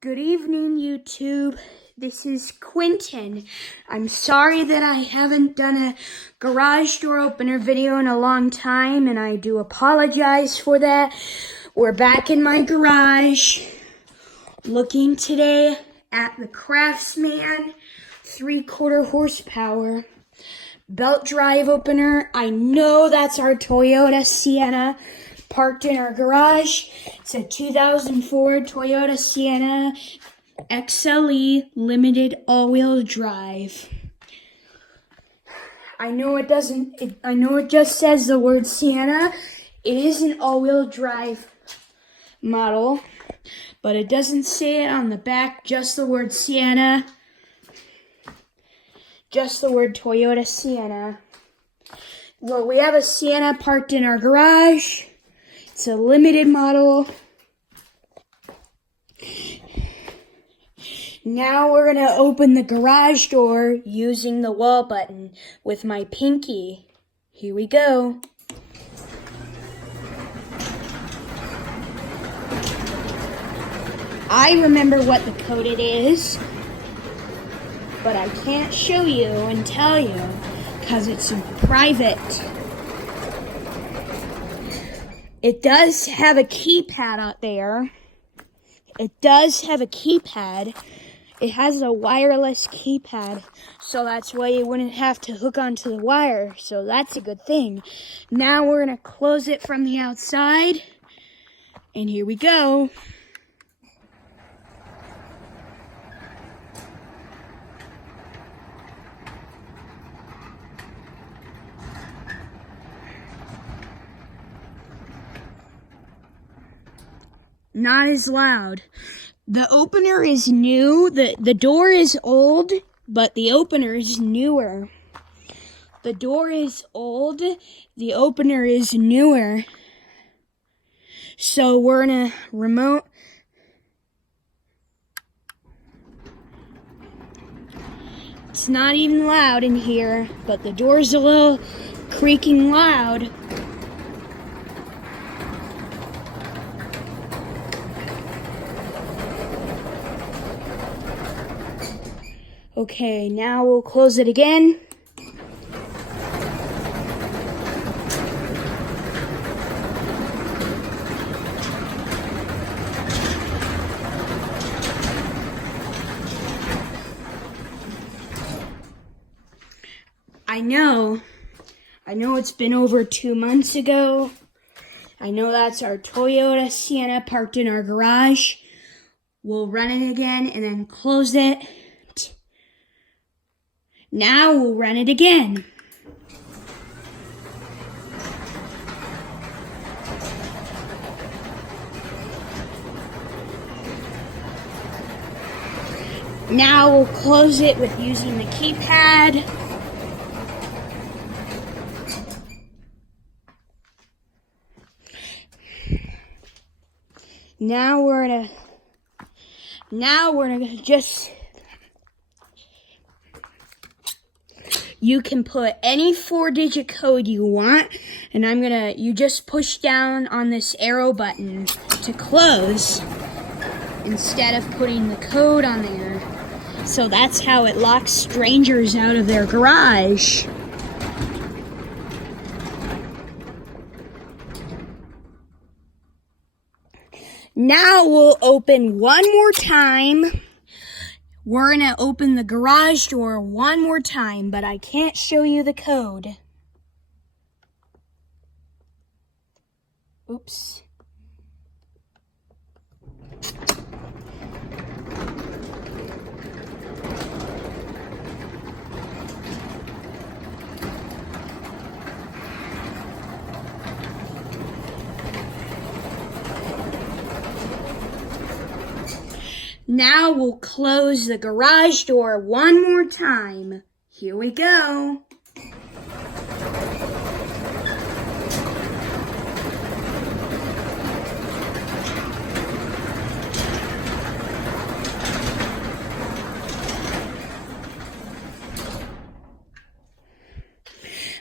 Good evening, YouTube. This is Quentin. I'm sorry that I haven't done a garage door opener video in a long time, and I do apologize for that. We're back in my garage, looking today at the Craftsman 3/4 horsepower belt drive opener. I know that's our Toyota Sienna parked in our garage. It's a 2004 Toyota Sienna XLE limited all-wheel drive. I know it just says the word Sienna. It is an all-wheel drive model, but it doesn't say it on the back, just the word Sienna. Just the word Toyota Sienna. Well, we have a Sienna parked in our garage. It's a limited model. Now we're going to open the garage door using the wall button with my pinky. Here we go. I remember what the code it is, but I can't show you and tell you because it's private. It does have a keypad out there. It does have a keypad. It has a wireless keypad, so that's why you wouldn't have to hook onto the wire, so that's a good thing. Now we're going to close it from the outside, and here we go. Not as loud. The opener is new. The door is old, but the opener is newer. The door is old. The opener is newer. So we're gonna remote. It's not even loud in here, but the door's a little creaking loud. Okay, now we'll close it again. I know it's been over 2 months ago. I know that's our Toyota Sienna parked in our garage. We'll run it again and then close it. Now we'll run it again. Now we'll close it with using the keypad. Now we're gonna just, you can put any 4-digit code you want, and you just push down on this arrow button to close instead of putting the code on there. So that's how it locks strangers out of their garage. Now we'll open one more time. We're going to open the garage door one more time, but I can't show you the code. Oops. Now we'll close the garage door one more time. Here we go.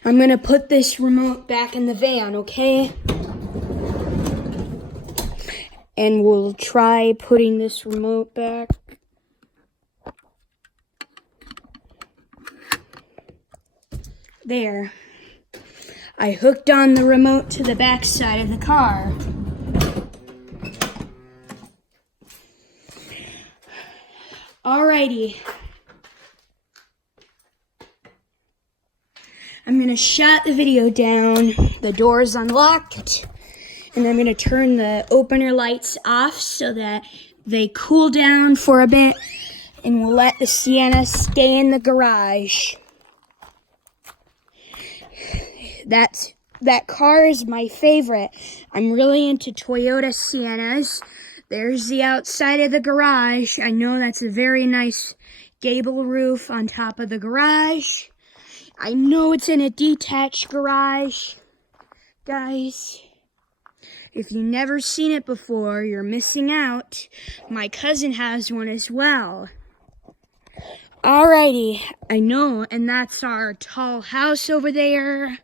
I'm gonna put this remote back in the van, okay? and we'll try putting this remote back. There. I hooked on the remote to the back side of the car. Alrighty. I'm gonna shut the video down. The door's unlocked. And I'm gonna turn the opener lights off so that they cool down for a bit. And we'll let the Sienna stay in the garage. That car is my favorite. I'm really into Toyota Siennas. There's the outside of the garage. I know that's a very nice gable roof on top of the garage. I know it's in a detached garage. Guys, if you've never seen it before, you're missing out. My cousin has one as well. Alrighty, I know, and that's our tall house over there.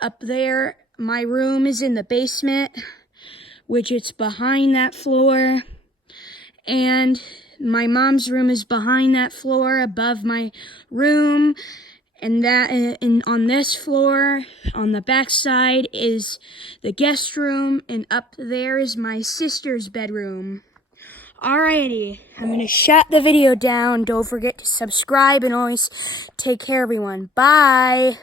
Up there, my room is in the basement, which it's behind that floor. And my mom's room is behind that floor, above my room. And on this floor, on the back side, is the guest room. And up there is my sister's bedroom. Alrighty, I'm going to shut the video down. Don't forget to subscribe and always take care, everyone. Bye.